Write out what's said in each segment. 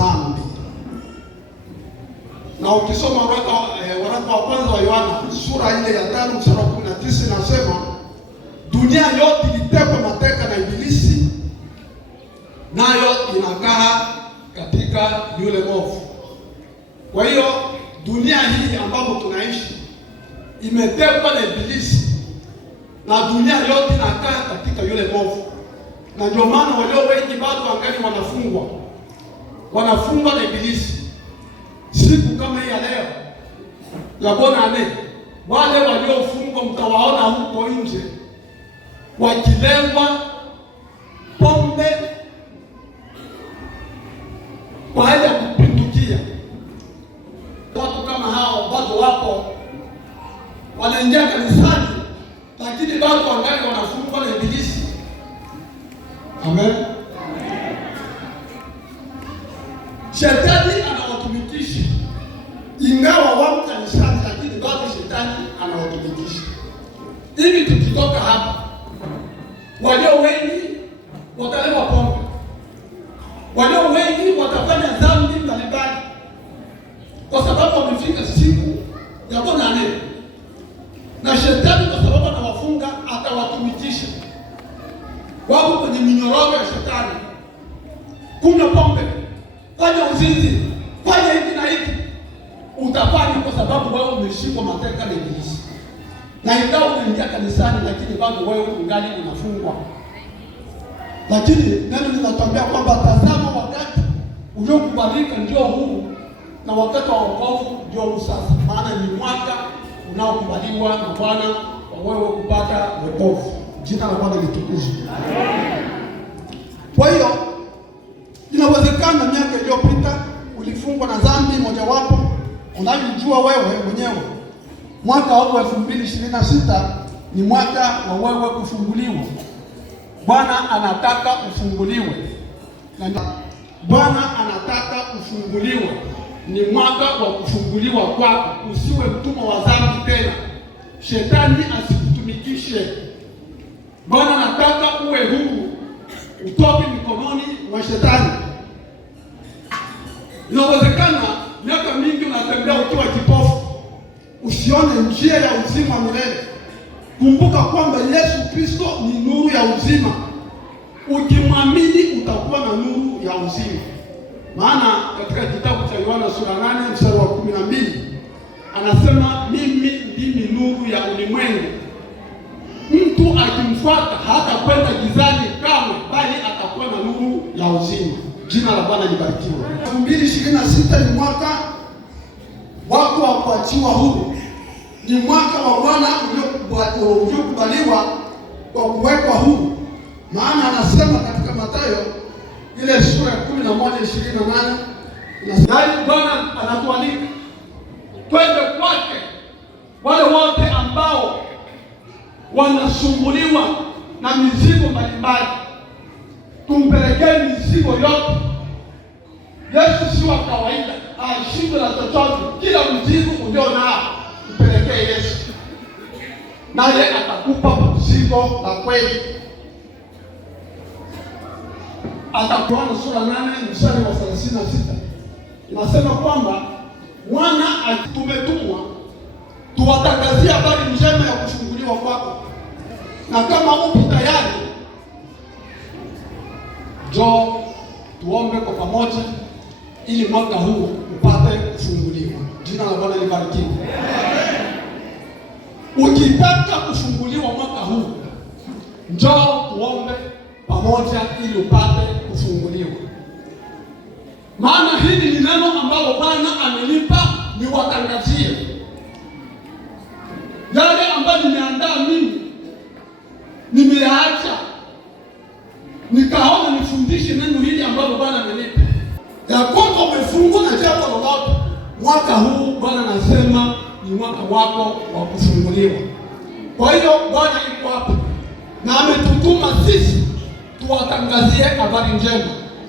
dhambi. Na ukisoma waraka wa kwanza wa Yohana sura ile ya 5 mstari wa 19 inasema dunia yote ilitekwa mateka na Ibilisi, nayo inakaa katika yule mwovu. Kwa hiyo dunia hii ambapo tunaishi imetekwa na Ibilisi, na dunia yote inakaa katika yule mwovu. Na ndio maana walio wengi bado wangali wanafungwa na Ibilisi. Siku kama hii ya leo ya Bonane, wale waliofungwa mtawaona huko nje wakilengwa pombe kwa hali ya kupindukia. Watu kama hao bado wapo wanaingia kanisani, lakini bado wangali wanafungwa na Ibilisi. Amen. Shetani anawatumikisha, ingawa wao kanisani, lakini bado shetani anawatumikisha. Hivi tukitoka hapa, walio wengi watalewa pombe, walio wengi watafanya dhambi mbalimbali, kwa sababu wamefika siku ya Bonane, na shetani kwa sababu anawafunga atawatumikisha. Wako kwenye minyororo ya shetani. Kunywa pombe, fanya uzinzi, fanya hiki na hiki, utafanya kwa sababu wewe umeshikwa mateka na Ibilisi. Na ingawa unaingia kanisani, lakini bado wewe ungali unafungwa. Lakini neno linatuambia kwamba tazama, wakati uliokubalika ndio huu, na wakati wa wokovu ndio huu sasa. Maana ni mwaka unaokubaliwa na Bwana wa wewe kupata wokovu. Jina la Bwana litukuzwe. Kwa hiyo inawezekana miaka iliyopita ulifungwa na dhambi mojawapo unajua wewe mwenyewe. Mwaka wa 2026 ni mwaka wa wewe kufunguliwa. Bwana anataka ufunguliwe. Bwana anataka ufunguliwe. Ni mwaka wa kufunguliwa kwako. Usiwe mtumwa wa dhambi tena. Shetani asikutumikishe. Bwana anataka uwe huru, utoke mikononi mwa shetani. Inawezekana miaka mingi unatembea ukiwa kipofu, usione njia ya uzima milele. Kumbuka kwamba Yesu Kristo ni nuru ya uzima. Ukimwamini utakuwa na nuru ya uzima. Maana katika kitabu cha Yohana sura 8 mstari wa 12 anasema, mimi ndimi nuru ya ulimwengu. Mtu akimfuata hatakwenda gizani kamwe, bali atakuwa na nuru ya uzima. Jina la Bwana libarikiwe. 2026 ni mwaka wako wa kuachiwa huru. Ni mwaka wa Bwana uliokubaliwa kwa kuwekwa huru. Maana anasema katika Mathayo ile sura ya 11:28, na Bwana anatualika twende kwake wale wote ambao wanasumbuliwa na mizigo mbalimbali. Tumpelekee mizigo yote. Yesu si wa kawaida, ashindwe na chochote. Kila mzigo ulio nao mpelekee Yesu, naye atakupa mzigo la kweli. Atakuwa sura 8 mstari wa 36 inasema kwamba mwana tumetumwa tuwatangazie habari njema ya kufunguliwa kwako, na kama upo tayari, njoo tuombe kwa pamoja ili mwaka huu upate kufunguliwa. Jina la Bwana libarikiwe. Ukitaka kufunguliwa mwaka huu, njoo tuombe pamoja ili upate kufunguliwa. Maana hili ni neno ambalo Bwana amenipa niwatangazie. Yale ambayo nimeandaa mimi nimeacha, nikaona nifundishe neno hili ambalo Bwana amenipa. Ya kwamba umefungwa na jambo lolote, mwaka huu Bwana anasema ni mwaka wako wa kufunguliwa. Kwa hiyo Bwana yuko hapa na ametutuma sisi tuwatangazie habari njema,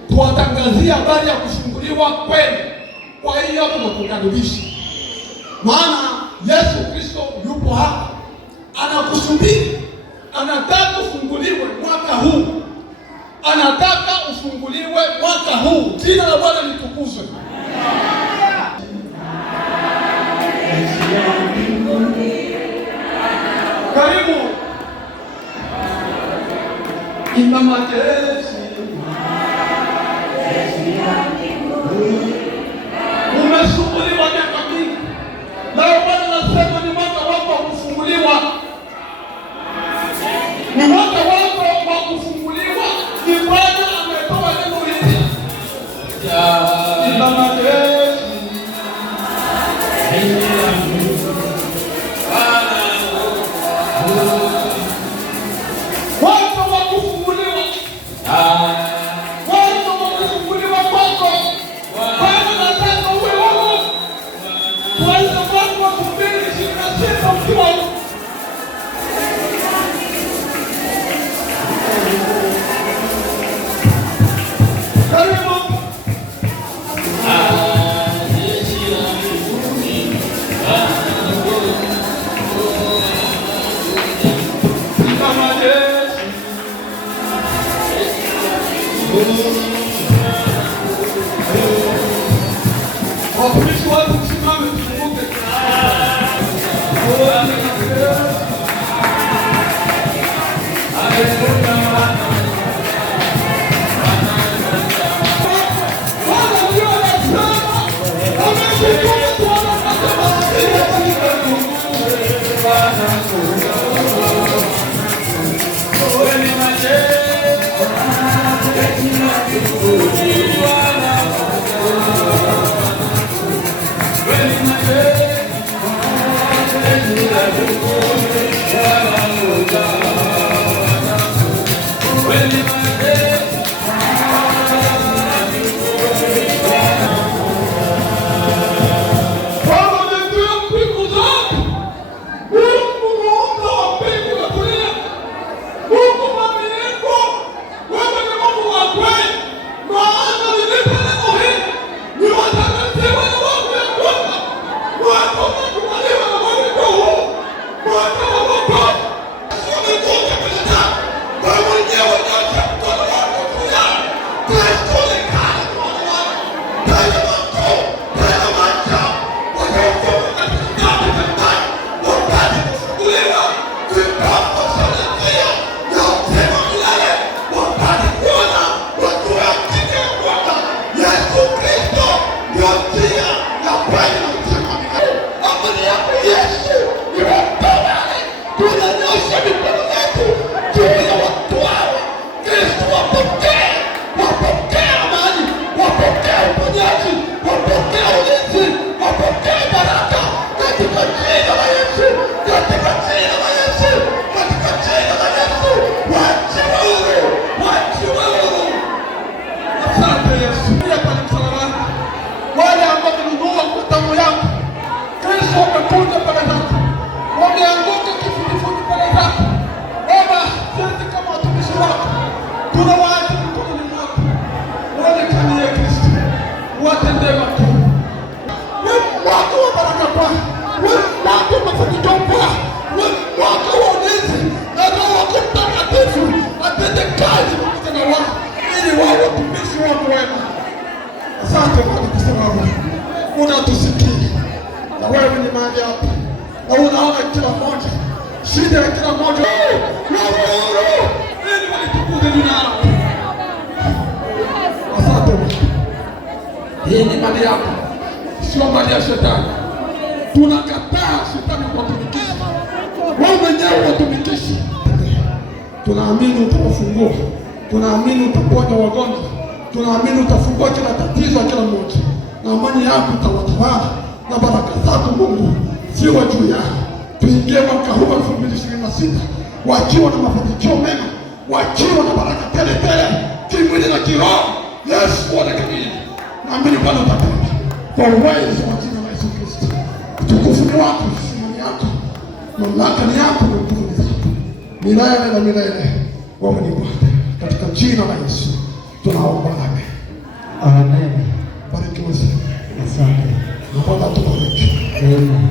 tuwatangazie habari ya kufunguliwa kwenu. Kwa hiyo tunakukaribisha, maana Yesu Kristo yupo hapa, anakusubiri, anataka ufunguliwe mwaka huu. anataka ufunguliwe mwaka huu. Jina la Bwana litukuzwe. Karibu Imam Jeshi. Umesumbuliwa miaka mingi. Leo Bwana anasema ni mwaka wako wa kufunguliwa. Ni mwaka wako wa kufunguliwa. Ni Bwana ametoa neno hili. Imam Jeshi. Watumishi watu msimame tuzunguke. Asante Bwana kwa sababu unatusikia na wewe ni mahali hapa na unaona kila mmoja, shida ya kila mmoja, ili walitukuze jina lako. Asante Bwana. Hii ni mali yako, sio mali ya shetani. Tunakataa shetani kuwatumikisha, wewe mwenyewe watumikisha. Tunaamini utawafungua, tunaamini utaponya wagonjwa, tunaamini utafungua kila tatizo ya kila mmoja, na amani yako itawatawala na baraka zako Mungu ziwe juu yao. Tuingie mwaka huu 2026 wakiwa na mafanikio mema, wakiwa na baraka tele tele kimwili na kiroho. Yesu onekane. Naamini Bwana utatenda kwa uwezo wa jina la Yesu Kristo. Utukufu ni wako, heshima ni yako, mamlaka ni yako na nguvu ni zako milele na milele. Wewe ni Bwana, katika jina la Yesu tunaomba, amen. Amen. Barikiwa sana. Asante. Naomba tubariki. Amen.